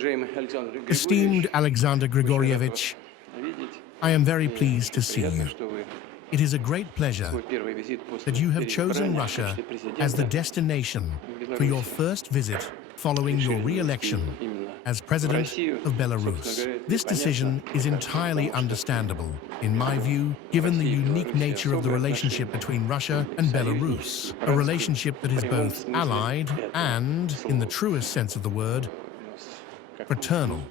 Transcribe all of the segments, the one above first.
Esteemed Alexander Grigorievich, I am very pleased to see you. It is a great pleasure that you have chosen Russia as the destination for your first visit following your re-election as President of Belarus. This decision is entirely understandable, in my view, given the unique nature of the relationship between Russia and Belarus, a relationship that is both allied and, in the truest sense of the word, fraternal.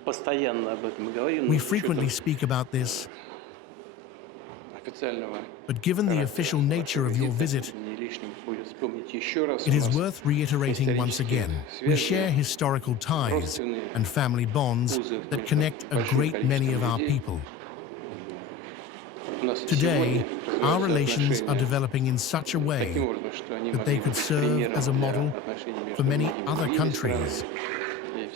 We frequently speak about this, but given the official nature of your visit, it is worth reiterating once again. We share historical ties and family bonds that connect a great many of our people. Today, our relations are developing in such a way that they could serve as a model for many other countries,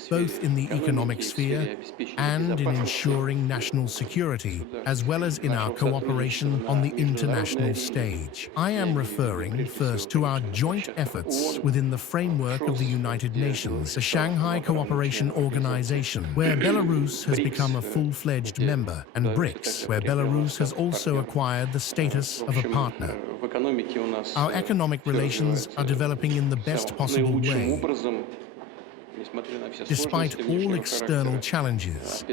both in the economic sphere and in ensuring national security, as well as in our cooperation on the international stage. I am referring first to our joint efforts within the framework of the United Nations, the Shanghai Cooperation Organization, where Belarus has become a full-fledged member, and BRICS, where Belarus has also acquired the status of a partner. Our economic relations are developing in the best possible way, despite all external challenges.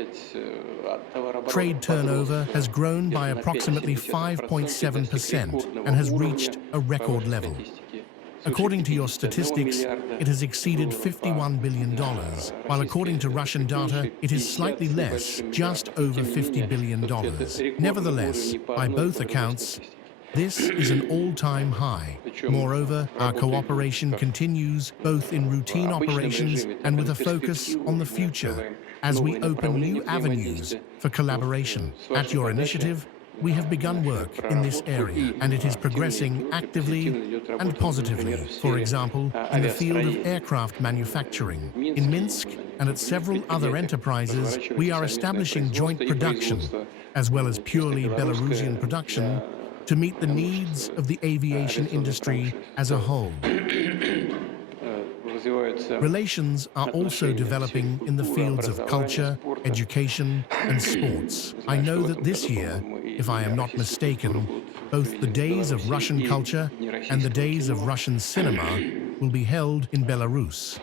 Trade turnover has grown by approximately 5.7% and has reached a record level. According to your statistics, it has exceeded $51 billion, while according to Russian data, it is slightly less, just over $50 billion. Nevertheless, by both accounts, this is an all-time high. Moreover, our cooperation continues both in routine operations and with a focus on the future, as we open new avenues for collaboration. At your initiative, we have begun work in this area, and it is progressing actively and positively. For example, in the field of aircraft manufacturing. In Minsk and at several other enterprises, we are establishing joint production, as well as purely Belarusian production, to meet the needs of the aviation industry as a whole. Relations are also developing in the fields of culture, education, and sports. I know that this year, if I am not mistaken, both the Days of Russian Culture and the Days of Russian Cinema will be held in Belarus.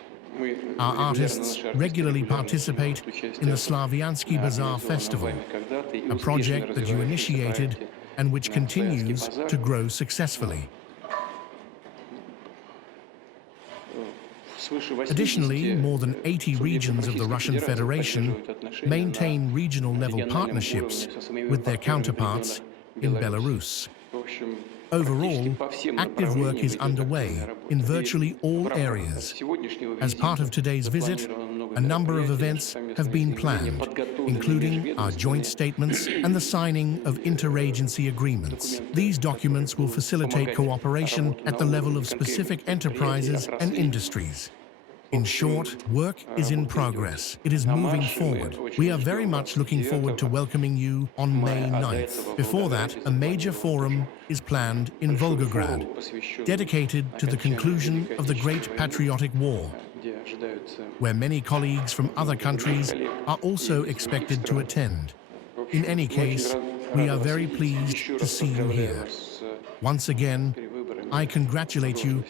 Our artists regularly participate in the Slaviansky Bazaar Festival, a project that you initiated and which continues to grow successfully. Additionally, more than 80 regions of the Russian Federation maintain regional-level partnerships with their counterparts in Belarus. Overall, active work is underway in virtually all areas. As part of today's visit, a number of events have been planned, including our joint statements and the signing of interagency agreements. These documents will facilitate cooperation at the level of specific enterprises and industries. In short, work is in progress. It is moving forward. We are very much looking forward to welcoming you on May 9th. Before that, a major forum is planned in Volgograd, dedicated to the conclusion of the Great Patriotic War, where many colleagues from other countries are also expected to attend. In any case, we are very pleased to see you here. Once again, I congratulate you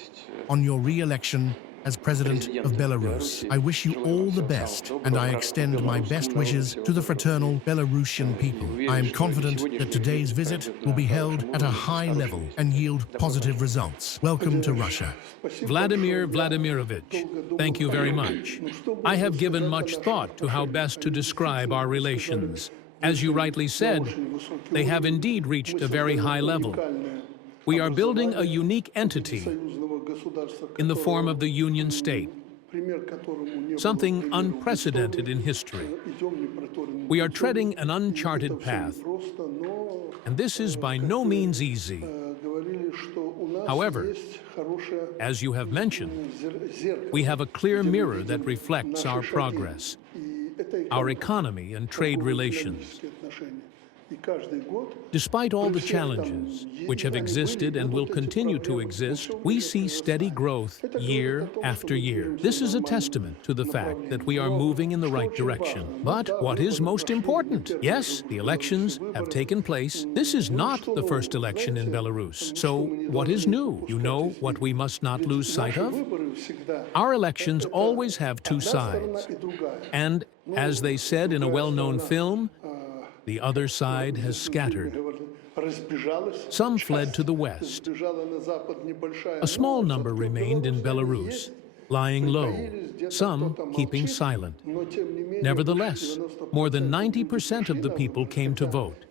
on your re-election as President of Belarus. I wish you all the best, and I extend my best wishes to the fraternal Belarusian people. I am confident that today's visit will be held at a high level and yield positive results. Welcome to Russia. Vladimir Vladimirovich, thank you very much. I have given much thought to how best to describe our relations. As you rightly said, they have indeed reached a very high level. We are building a unique entity in the form of the Union State, something unprecedented in history. We are treading an uncharted path, and this is by no means easy. However, as you have mentioned, we have a clear mirror that reflects our progress, our economy and trade relations. Despite all the challenges which have existed and will continue to exist, we see steady growth year after year. This is a testament to the fact that we are moving in the right direction. But what is most important? Yes, the elections have taken place. This is not the first election in Belarus. So what is new? You know what we must not lose sight of? Our elections always have two sides. And as they said in a well-known film, the other side has scattered. Some fled to the west. A small number remained in Belarus, lying low, some keeping silent. Nevertheless, more than 90% of the people came to vote.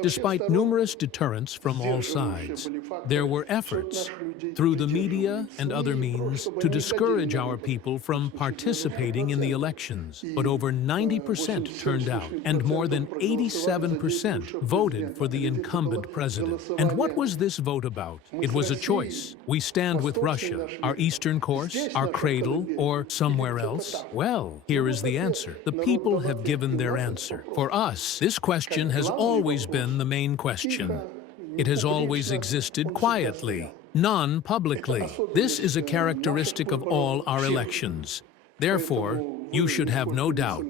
Despite numerous deterrents from all sides, there were efforts, through the media and other means, to discourage our people from participating in the elections. But over 90% turned out, and more than 87% voted for the incumbent president. And what was this vote about? It was a choice. We stand with Russia, our eastern course, our cradle, or somewhere else? Well, here is the answer. The people have given their answer. For us, this question has always been the main question. It has always existed quietly, non-publicly. This is a characteristic of all our elections. Therefore, you should have no doubt.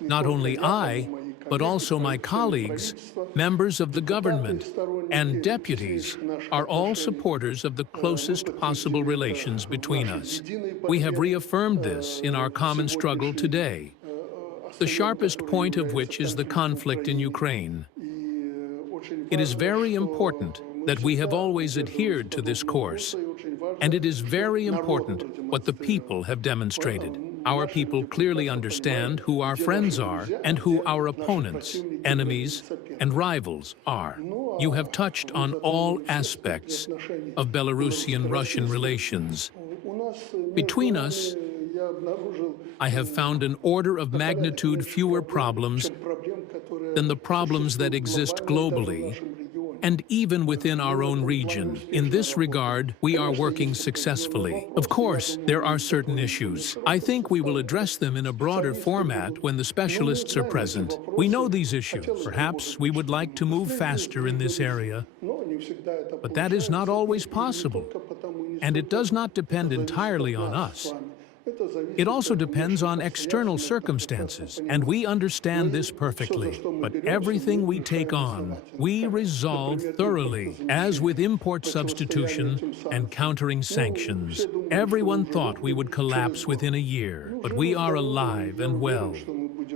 Not only I, but also my colleagues, members of the government, and deputies are all supporters of the closest possible relations between us. We have reaffirmed this in our common struggle today, the sharpest point of which is the conflict in Ukraine. It is very important that we have always adhered to this course, and it is very important what the people have demonstrated. Our people clearly understand who our friends are and who our opponents, enemies, and rivals are. You have touched on all aspects of Belarusian-Russian relations. Between us, I have found an order of magnitude fewer problems than the problems that exist globally, and even within our own region. In this regard, we are working successfully. Of course, there are certain issues. I think we will address them in a broader format when the specialists are present. We know these issues. Perhaps we would like to move faster in this area, but that is not always possible, and it does not depend entirely on us. It also depends on external circumstances, and we understand this perfectly. But everything we take on, we resolve thoroughly, as with import substitution and countering sanctions. Everyone thought we would collapse within a year, but we are alive and well.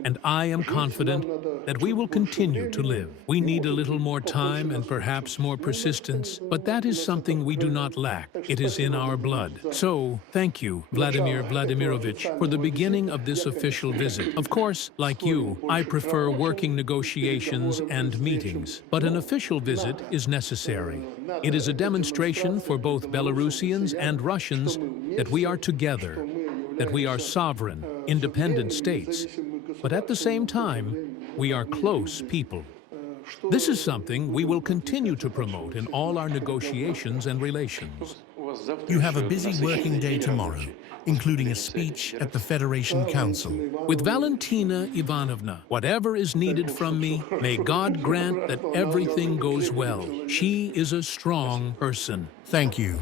And I am confident that we will continue to live. We need a little more time and perhaps more persistence, but that is something we do not lack. It is in our blood. So, thank you, Vladimir Vladimirovich, for the beginning of this official visit. Of course, like you, I prefer working negotiations and meetings, but an official visit is necessary. It is a demonstration for both Belarusians and Russians that we are together, that we are sovereign, independent states, but at the same time, we are close people. This is something we will continue to promote in all our negotiations and relations. You have a busy working day tomorrow, including a speech at the Federation Council. With Valentina Ivanovna, whatever is needed from me, may God grant that everything goes well. She is a strong person. Thank you.